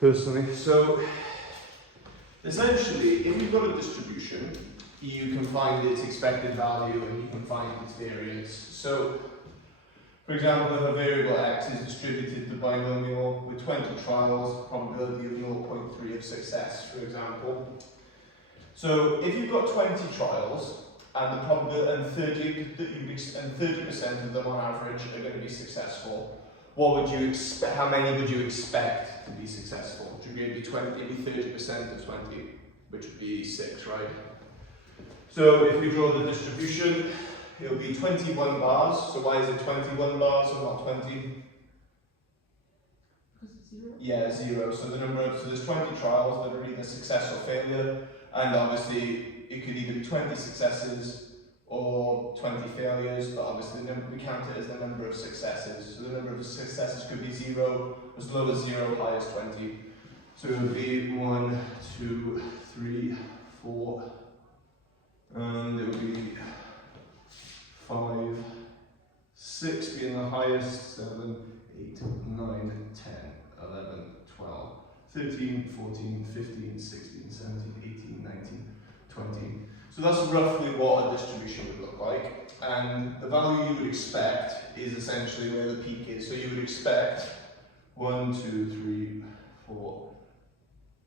personally. So essentially, if you've got a distribution, you can find its expected value and you can find its variance. So, for example, if a variable x is distributed to binomial with 20 trials, probability of 0.3 of success, for example. So, if you've got 20 trials and the probability and 30% of them on average are going to be successful, what would you expect? How many would you expect to be successful? Would it be 20? It'd be 30% of 20, which would be 6, right? So if we draw the distribution, it'll be 21 bars. So why is it 21 bars or not 20? Because it's 0? Yeah, 0. So there's 20 trials that are either success or failure, and obviously it could either be 20 successes or 20 failures, but obviously we count it as the number of successes. So the number of successes could be 0, as low as 0, high as 20. So it would be 1, 2, 3, 4, and it would be 5, 6 being the highest, 7, 8, 9, 10, 11, 12, 13, 14, 15, 16, 17, 18, 19, 20. So that's roughly what a distribution would look like. And the value you would expect is essentially where the peak is. So you would expect 1, 2, 3, 4.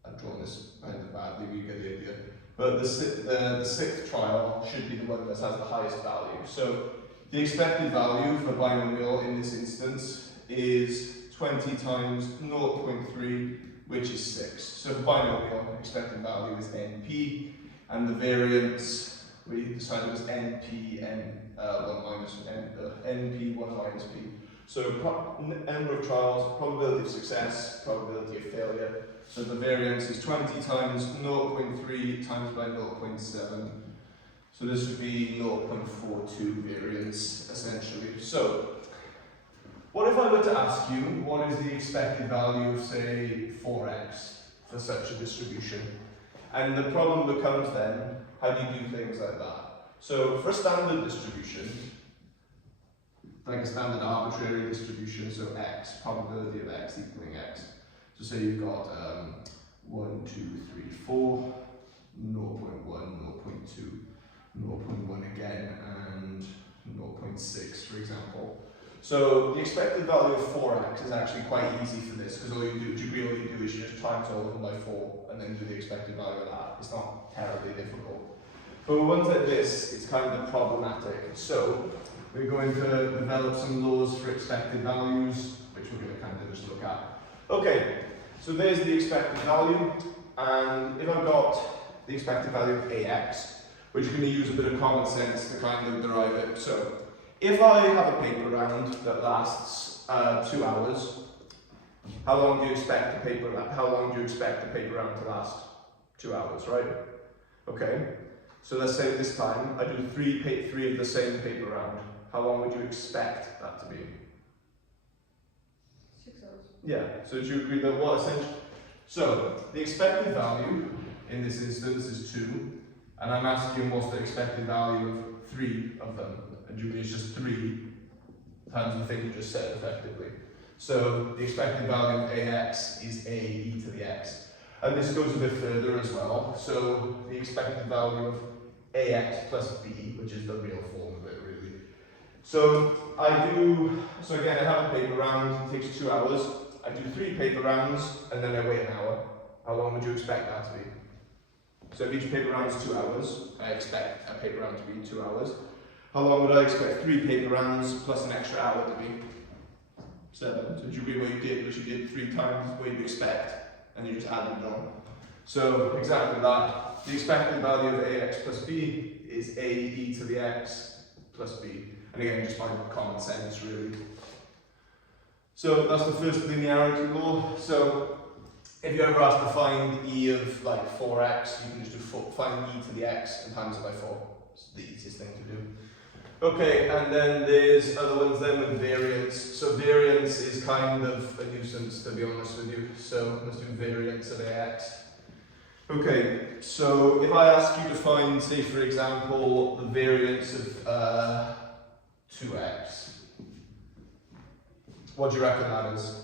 I've drawn this kind of badly, we get the idea. But the sixth trial should be the one that has the highest value. So the expected value for binomial in this instance is 20 times 0.3, which is 6. So for binomial, expected value is NP, and the variance we decided was NP, N1 minus NP, 1 minus P. So number of trials, probability of success, probability of failure. So the variance is 20 times 0.3 times by 0.7. So this would be 0.42 variance, essentially. So, what if I were to ask you, what is the expected value of, say, 4x for such a distribution? And the problem becomes then, how do you do things like that? So, for a standard distribution, like a standard arbitrary distribution, so x, probability of x equaling x. So say you've got 1, 2, 3, 4, 0.1, 0.2, 0.1 again, and 0.6, for example. So the expected value of 4x is actually quite easy for this, because all you do is you just times all of them by 4, and then do the expected value of that. It's not terribly difficult. But with ones like this, it's kind of problematic. So we're going to develop some laws for expected values, which we're going to kind of just look at. Okay, so there's the expected value, and if I've got the expected value of AX, we're just going to use a bit of common sense to kind of derive it. So, if I have a paper round that lasts 2 hours, how long do you expect the paper round to last? 2 hours, right? Okay, so let's say this time I do three of the same paper round. How long would you expect that to be? 6 hours. Yeah, so do you agree that what essentially? So, the expected value in this instance is 2, and I'm asking what's the expected value of 3 of them, and you agree it's just 3 times the thing you just said effectively. So, the expected value of AX is A e to the x. And this goes a bit further as well. So, the expected value of AX plus B, which is the real form of it really. So again, I have a paper round, it takes 2 hours. I do 3 paper rounds, and then I wait an hour. How long would you expect that to be? So if each paper round is 2 hours, I expect a paper round to be 2 hours. How long would I expect 3 paper rounds plus an extra hour to be? 7. So do you agree what you did was you did 3 times what you'd expect, and you just added it on. So exactly that. The expected value of AX plus B is A e to the x plus B. And again, just by common sense, really. So that's the first linearity law. So if you're ever asked to find E of like 4x, you can just find E to the x and times it by 4. It's the easiest thing to do. Okay, and then there's other ones then with variance. So variance is kind of a nuisance, to be honest with you. So let's do variance of AX. Okay, so if I ask you to find, say for example, the variance of 2x, what do you reckon that is?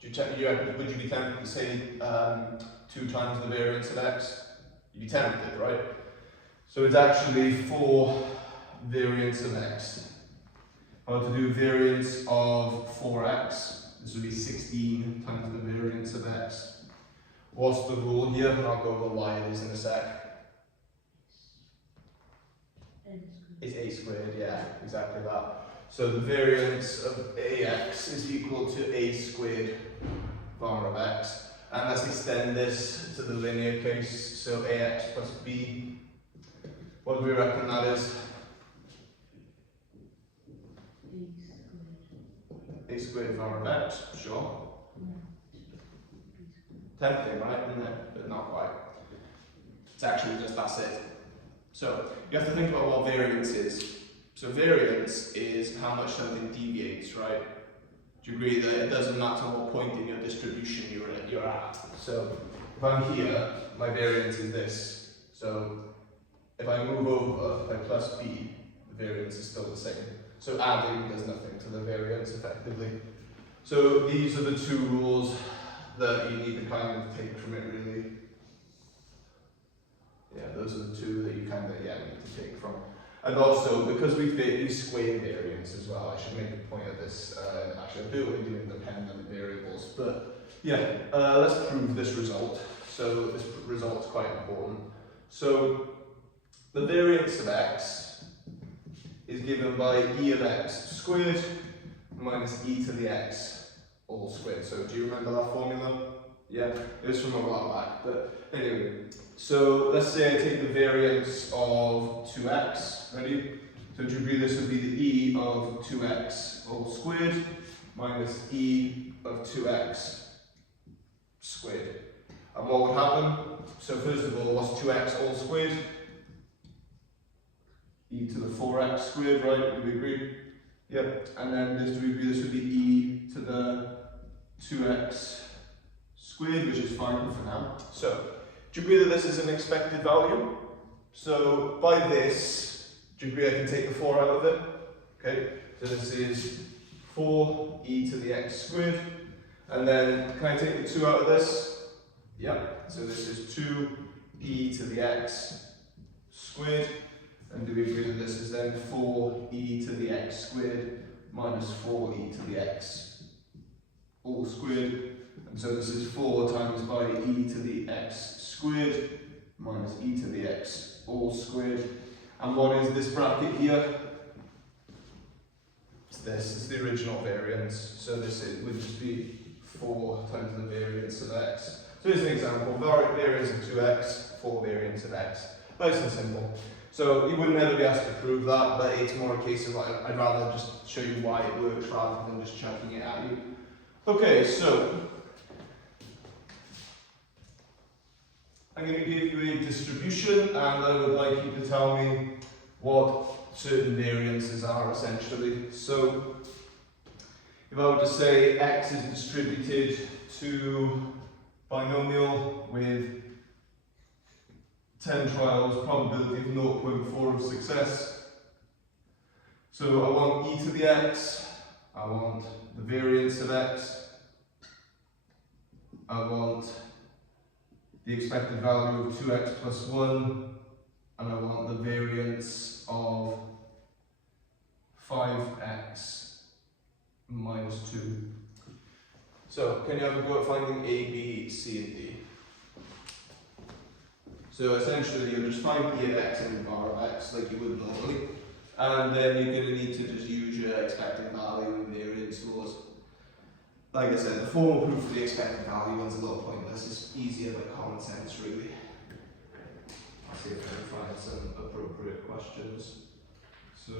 Do Would you be tempted to say 2 times the variance of x? You'd be tempted, right? So it's actually 4 variance of x. If I were to do variance of 4x, this would be 16 times the variance of x. What's the rule here? And I'll go over why it is in a sec. It's a squared, yeah, exactly that. So the variance of ax is equal to a squared var of x. And let's extend this to the linear case. So ax plus b. What do we reckon that is? A squared var of x, sure. Tempting, right? Isn't it? But not quite. It's actually just that's it. So you have to think about what variance is. So variance is how much something deviates, right? Do you agree that it doesn't matter what point in your distribution you're at? So if I'm here, my variance is this. So if I move over by plus b, the variance is still the same. So adding does nothing to the variance effectively. So these are the 2 rules that you need to kind of take from it, really. Yeah, those are the 2 that you kind of need to take from. And also, because we square variance as well, I should make a point of this. Actually, I do do independent variables, but yeah, let's prove this result. So this result is quite important. So the variance of x is given by e of x squared minus e to the x all squared. So do you remember that formula? Yeah, it was from a while back, but anyway. So let's say I take the variance of 2x, ready? So to agree this would be the e of 2x all squared minus e of 2x squared. And what would happen? So first of all, what's 2x all squared? E to the 4x squared, right? Do we agree? Yep. And then this would be e to the 2x squared, which is fine for now. So do you agree that this is an expected value? So by this, do you agree I can take the 4 out of it? Okay, so this is 4e to the x squared. And then can I take the 2 out of this? Yep, so this is 2e to the x squared. And do we agree that this is then 4e to the x squared minus 4e to the x all squared? And so this is 4 times by e to the x squared minus e to the x all squared. And what is this bracket here? It's this, it's the original variance. So this would just be 4 times the variance of x. So here's an example, variance of 2x, 4 variance of x. Nice and simple. So you wouldn't ever be asked to prove that, but it's more a case of I'd rather just show you why it works rather than just chucking it at you. Okay, so I'm going to give you a distribution, and I would like you to tell me what certain variances are essentially. So if I were to say x is distributed to binomial with 10 trials, probability of 0.4 of success. So I want e to the x, I want the variance of x, I want the expected value of 2x plus 1, and I want the variance of 5x minus 2. So can you have a go at finding A, B, C, and D? So essentially you'll just find E of x and var of x like you would normally, and then you're going to need to just use your expected value and variance laws. Like I said, the formal proof for the expected value one's a little pointless. It's easier like common sense really. I'll see if I can find some appropriate questions. So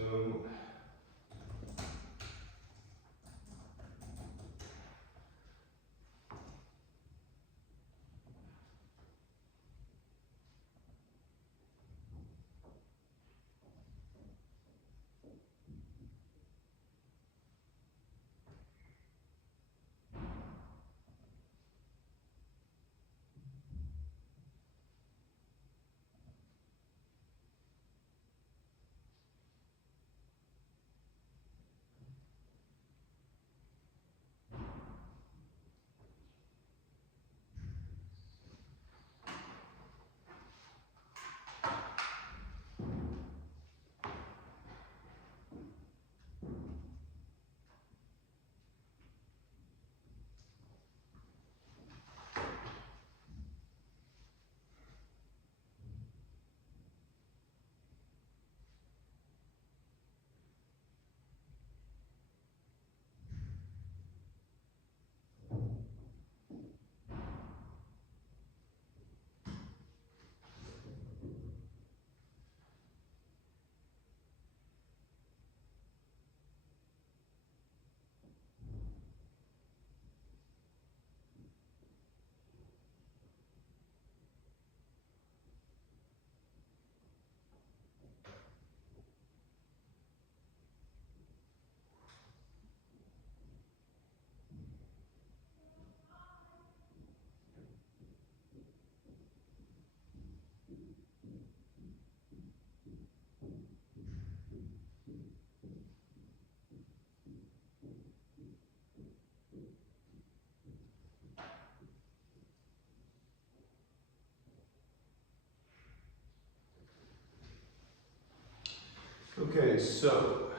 Okay, so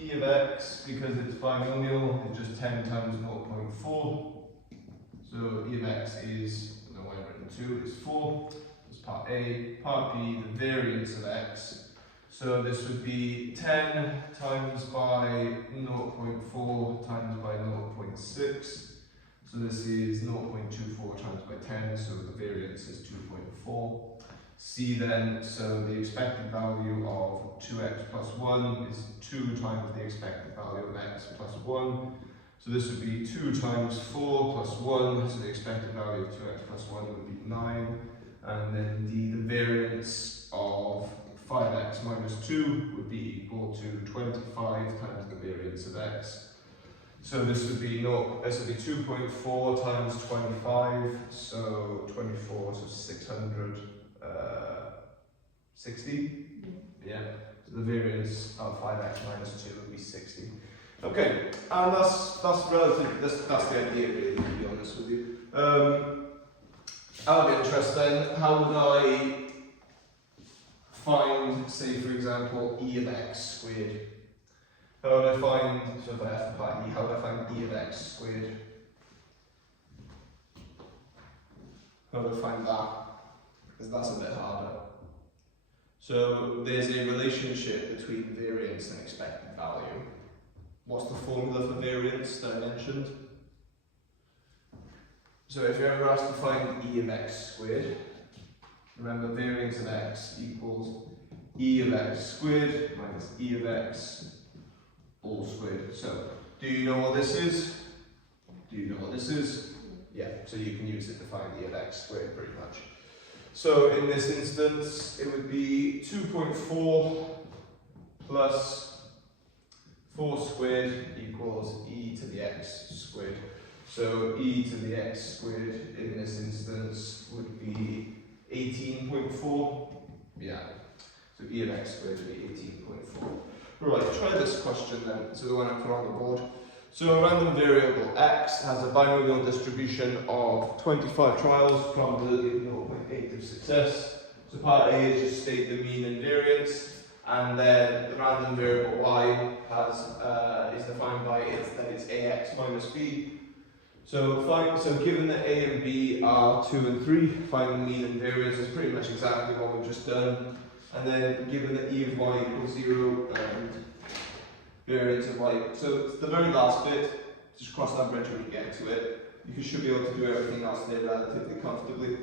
e of x, because it's binomial, is just 10 times 0.4. So e of x is, I don't know why I've written 2, is 4. That's part A. Part B, the variance of x. So this would be 10 times by 0.4 times by 0.6. So this is 0.24 times by 10, so the variance is 2.4. C then, so the expected value of 2x plus 1 is 2 times the expected value of x plus 1. So this would be 2 times 4 plus 1, so the expected value of 2x plus 1 would be 9. And then D, the variance of 5x minus 2 would be equal to 25 times the variance of x. So this would be 2.4 times 25, so 24, so 660. Yeah. So the variance of 5x minus 2 would be 60. Okay, and that's relative. That's the idea, really. To be honest with you. Out of interest, then, how would I find, say, for example, e of x squared? How would I find, so if I have to part e, how would I find e of x squared? How would I find that? Because that's a bit harder. So there's a relationship between variance and expected value. What's the formula for variance that I mentioned? So if you're ever asked to find e of x squared, remember variance of x equals e of x squared minus e of x all squared. So, do you know what this is? Do you know what this is? Yeah, so you can use it to find e of x squared pretty much. So in this instance, it would be 2.4 plus 4 squared equals e to the x squared. So e to the x squared in this instance would be 18.4. Yeah, so e of x squared would be 18.4. Right, try this question then, so the one I put on the board. So a random variable x has a binomial distribution of 25 trials, probability of 0.8 of success. So part A is just state the mean and variance, and then the random variable y is defined by that it's ax minus b. So given that a and b are 2 and 3, find the mean and variance is pretty much exactly what we've just done. And then given that e of y equals 0 and variance of y, so the very last bit, just cross that bridge when you get to it. You should be able to do everything else there relatively comfortably.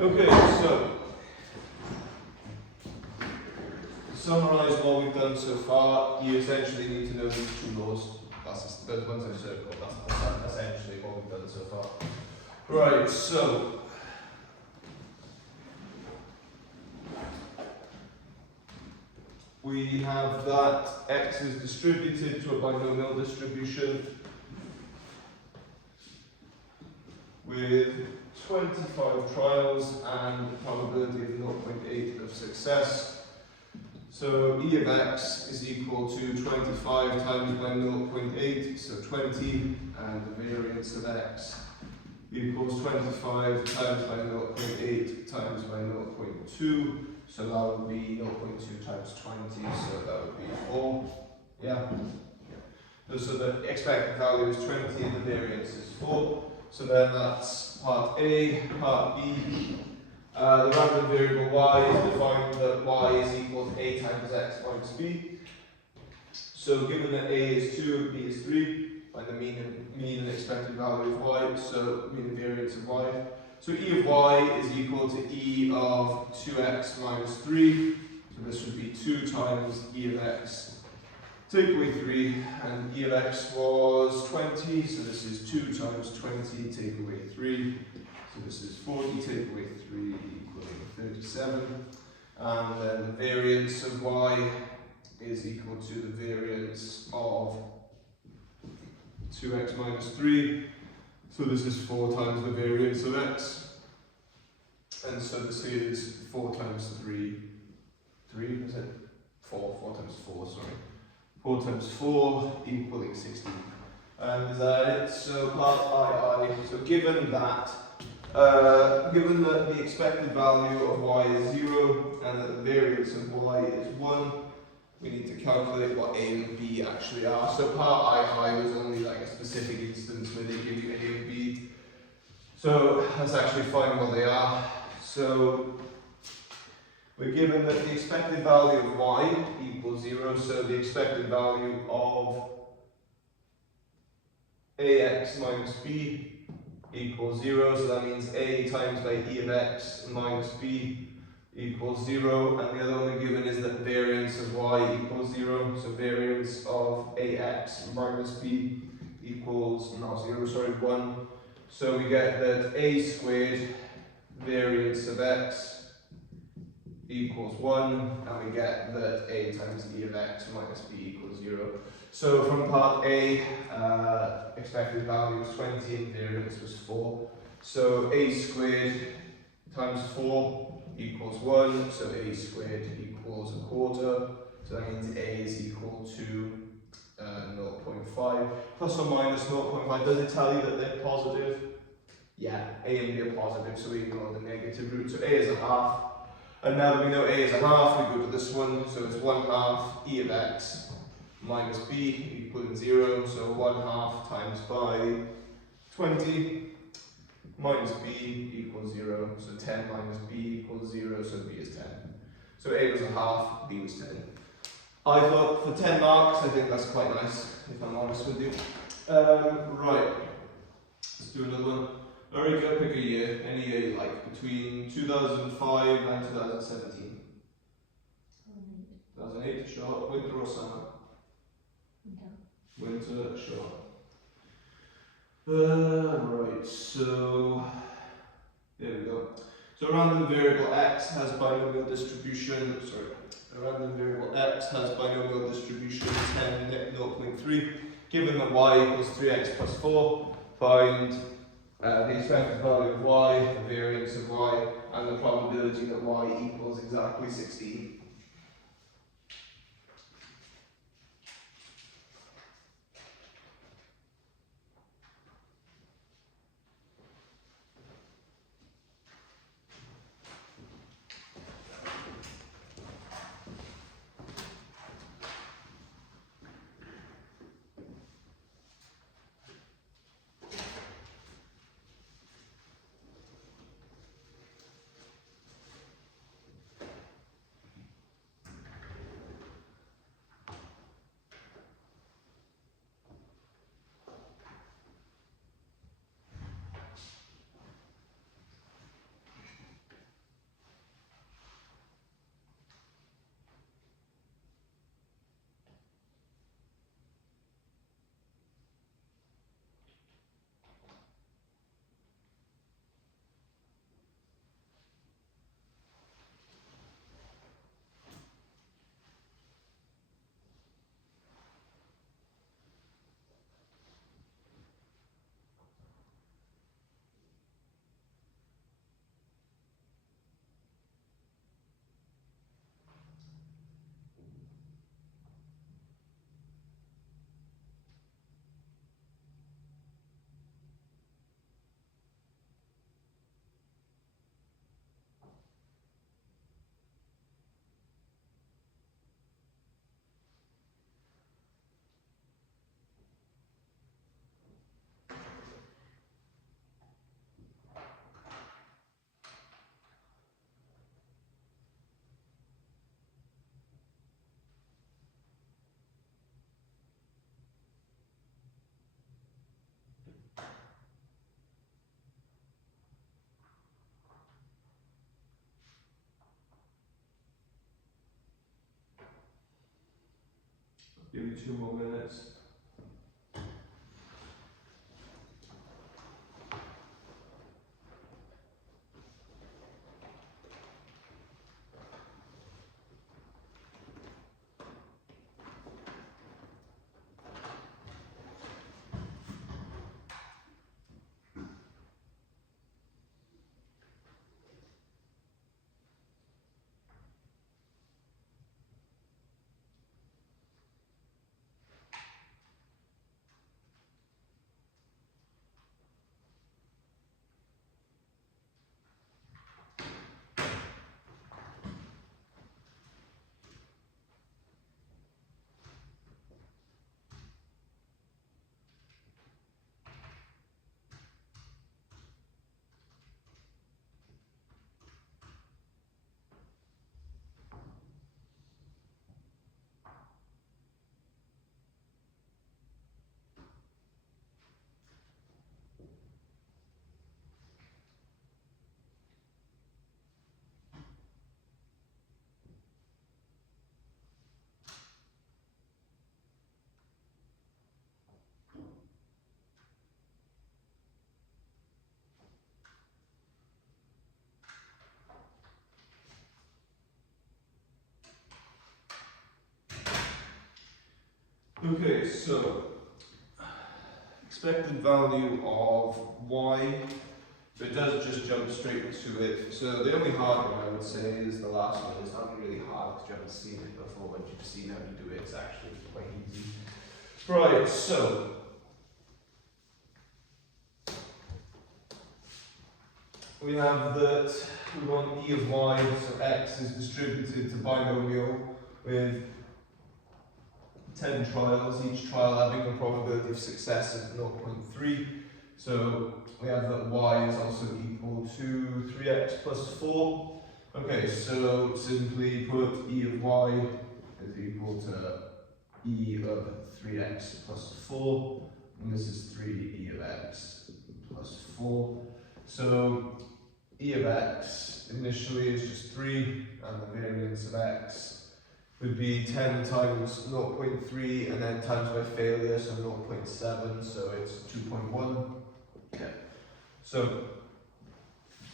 Okay, so to summarise what we've done so far, you essentially need to know these two laws. Those ones I've circled. That's essentially what we've done so far. Right, so we have that x is distributed to a binomial distribution with 25 trials and a probability of 0.8 of success. So e of x is equal to 25 times by 0.8, so 20, and the variance of x equals 25 times by 0.8 times by 0.2, so that would be 0.2 times 20, so that would be 4. Yeah. So the expected value is 20 and the variance is 4. So then that's part A. Part B. The random variable y is defined that y is equal to a times x minus b. So given that a is 2 and b is 3, find the mean and expected value of y, so mean and variance of y. So e of y is equal to e of 2x minus 3. So this would be 2 times e of x take away 3, and e of x was 20, so this is 2 times 20 take away 3. So this is 40 take away 3 equaling 37. And then the variance of y is equal to the variance of 2x minus 3. So this is 4 times the variance of x. And so this is 4 times 3. 3, is it? 4 times 4, sorry. 4 times 4 equaling 16. And is that it? So part I. So given that the expected value of y is 0 and that the variance of y is 1, we need to calculate what a and b actually are. So part I was only like a specific instance where they give you a and b. So let's actually find what they are. So we're given that the expected value of y equals 0, so the expected value of ax minus b equals 0, so that means a times by e of x minus b equals 0, and the other one we're given is that variance of y equals 0, so variance of ax minus b equals, not 0, sorry, 1. So we get that a squared variance of x equals 1, and we get that a times e of x minus b equals 0. So from part A, expected value was 20 and variance was 4. So a squared times 4 equals 1, so a squared equals a quarter. So that means a is equal to 0.5 plus or minus 0.5. Does it tell you that they're positive? Yeah, a and b are positive, so we ignore the negative root. So a is a half. And now that we know a is a half, we go to this one, so it's 1/2 e of x minus b equaling 0, so 1/2 times by 20 minus b equals 0, so 10 minus b equals 0, so b is 10. So a was a half, b was 10. I thought for 10 marks, I think that's quite nice, if I'm honest with you. Right, let's do another one. Alright, go pick a year, any year you like, between 2005 and 2017. 2008, sure. Winter or summer? Winter, sure. Right, so there we go. So a random variable x has binomial distribution, a random variable x has binomial distribution 10, 0.3. Given that y equals 3x plus 4, find the expected value of y, the variance of y, and the probability that y equals exactly 16. Give you 2 more minutes. Okay, so expected value of y, so it does just jump straight to it. So the only hard one I would say is the last one. It's not really hard because you haven't seen it before. Once you've seen how to do it, it's actually quite easy. Right, so we have that we want e of y, so x is distributed to binomial with 10 trials, each trial having a probability of success of 0.3. So we have that y is also equal to 3x plus 4. Okay, so simply put e of y is equal to e of 3x plus 4, and this is 3e of x plus 4. So e of x initially is just 3, and the variance of x would be 10 times 0.3 and then times by failure, so 0.7, so it's 2.1. Yeah. So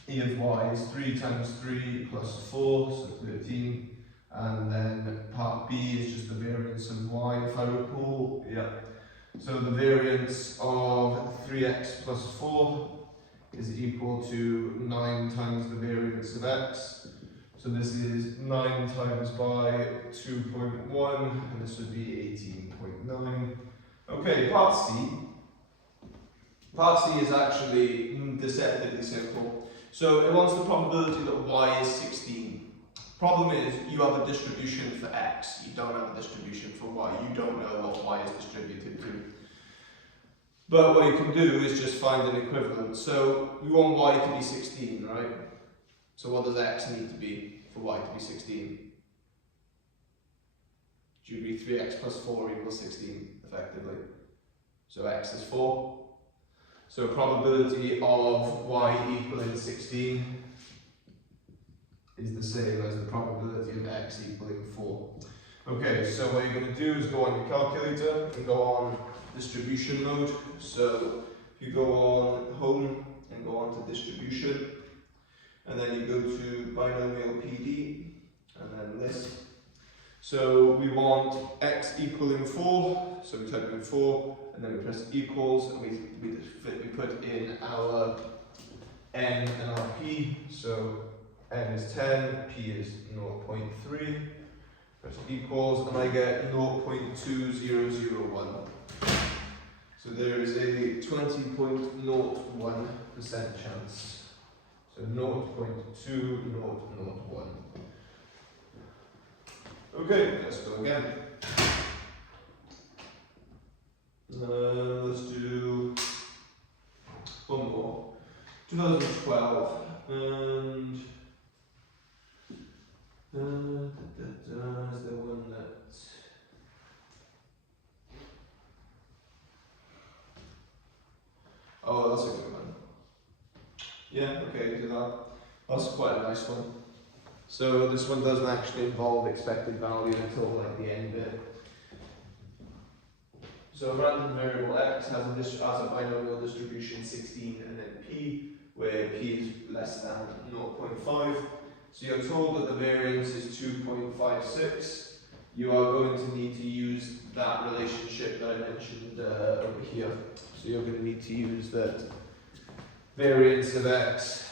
e of y is 3 times 3 plus 4, so 13. And then part B is just the variance of y, if I recall. Yeah. So the variance of 3x plus 4 is equal to 9 times the variance of x. So this is 9 times by 2.1, and this would be 18.9. Okay, part C. Part C is actually deceptively simple. So it wants the probability that y is 16. Problem is, you have a distribution for x. You don't have a distribution for y. You don't know what y is distributed to. But what you can do is just find an equivalent. So you want y to be 16, right? So what does x need to be for y to be 16? Do you agree 3x plus 4 equals 16, effectively? So x is 4. So probability of y equaling 16 is the same as the probability of x equaling 4. Okay, so what you're going to do is go on your calculator and go on distribution mode. So if you go on home and go on to distribution, and then you go to binomial PD, and then list. So we want x equaling 4, so we type in 4, and then we press equals, and we put in our n and our p. So n is 10, p is 0.3, press equals, and I get 0.2001. So there is a 20.01% chance. So 0.2001. Okay, let's go again. Let's do one more. 2012 and is there one that oh, that's a good one. Yeah, okay, do that. That's quite a nice one. So this one doesn't actually involve expected value until like the end bit. So a random variable x has a binomial distribution 16 and then p, where p is less than 0.5. So you're told that the variance is 2.56. You are going to need to use that relationship that I mentioned over here. So you're going to need to use that variance of x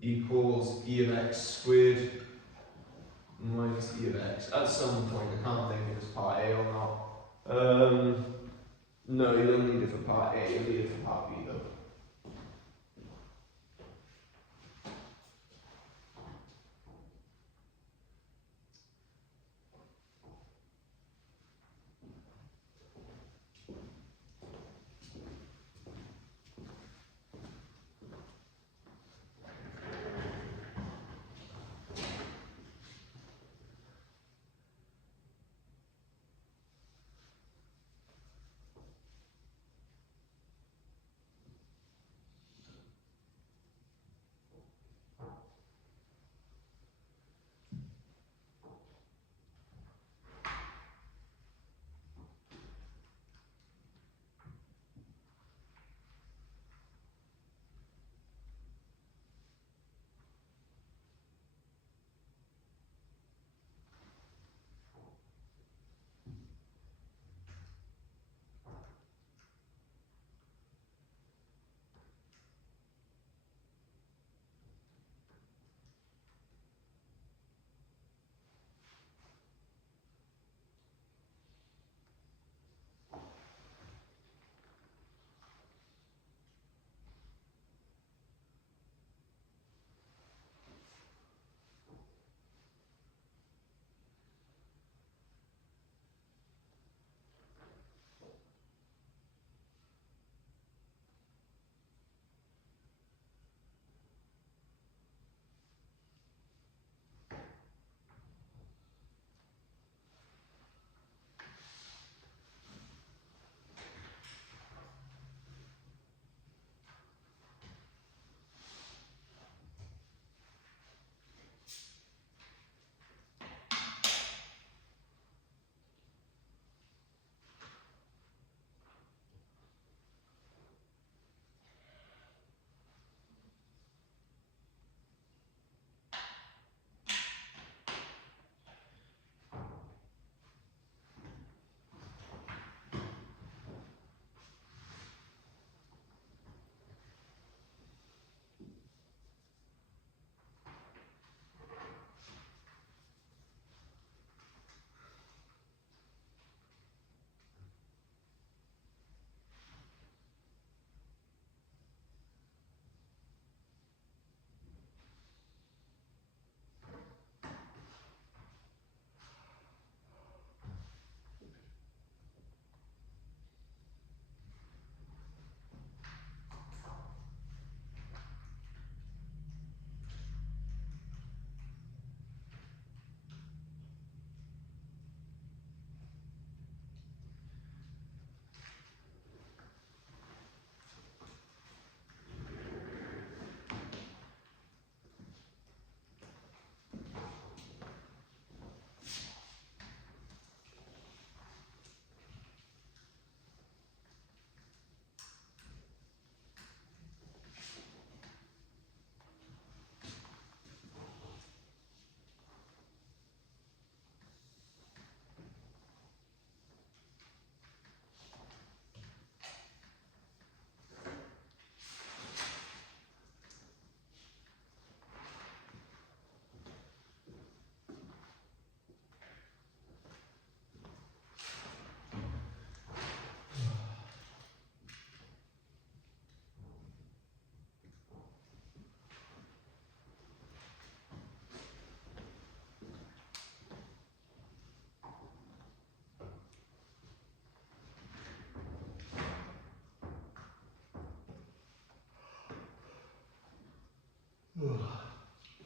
equals e of x squared minus e of x. At some point, I can't think if it's part A or not. No, you don't need it for part A, you'll need it for part B though.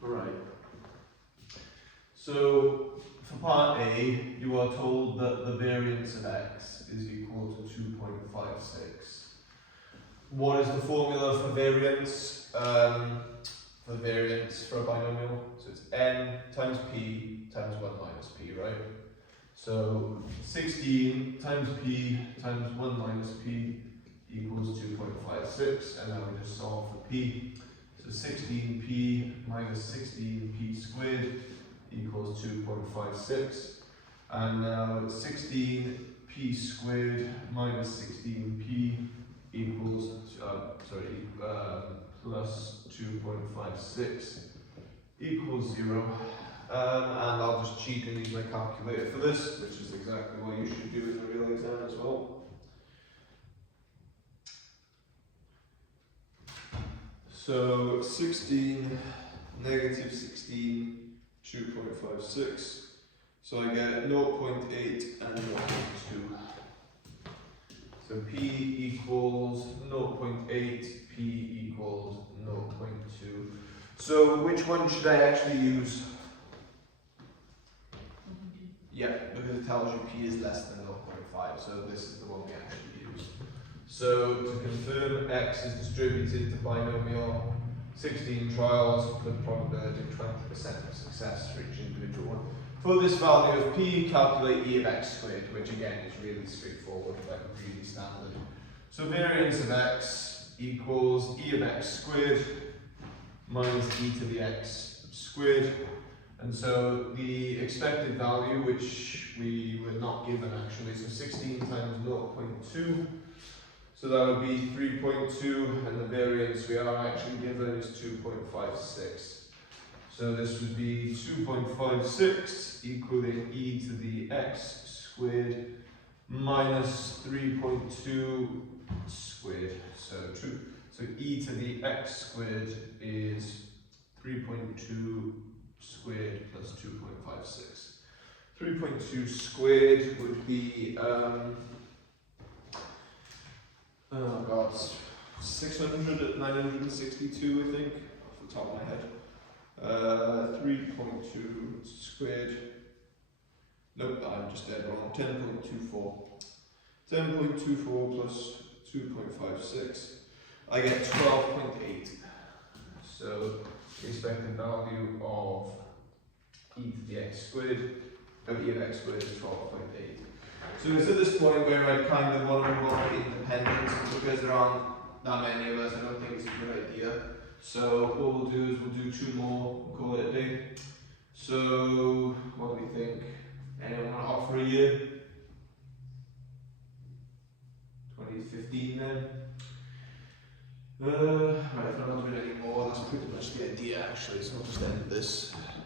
Right. So for part A, you are told that the variance of x is equal to 2.56. What is the formula for variance? For variance for a binomial? So it's n times p times 1 minus p, right? So 16 times p times 1 minus p equals 2.56, and now we just solve for p. So 16p minus 16p squared equals 2.56, and now 16p squared minus 16p equals plus 2.56 equals 0. And I'll just cheat and use my calculator for this, which is exactly what you should do in the real exam as well. So 16, negative 16, 2.56. So I get 0.8 and 0.2. So p equals 0.8, p equals 0.2. So which one should I actually use? Yeah, because it tells you p is less than 0.5, so this is the one we actually use. So to confirm, x is distributed to binomial 16 trials with a probability of 20% of success for each individual one. For this value of p, calculate e of x squared, which again is really straightforward, like really standard. So variance of x equals e of x squared minus e to the x squared. And so the expected value, which we were not given actually, so 16 times 0.2, so that would be 3.2, and the variance we are actually given is 2.56. So this would be 2.56 equaling e to the x squared minus 3.2 squared. So e to the x squared is 3.2 squared plus 2.56. 3.2 squared would be, 600, 962 I think, off the top of my head. 3.2 squared, nope, I'm just dead wrong, 10.24. 10.24 plus 2.56, I get 12.8. So the expected value of e to the x squared, of e of x squared is 12.8. So it's at this point where I kind of want to move on to independence, because there aren't that many of us, I don't think it's a good idea. So what we'll do is we'll do 2 more and call it a day. So what do we think? Anyone want to offer a year? 2015 then? Right, if I'm not doing any more, that's pretty much the idea actually, so I'll just end this.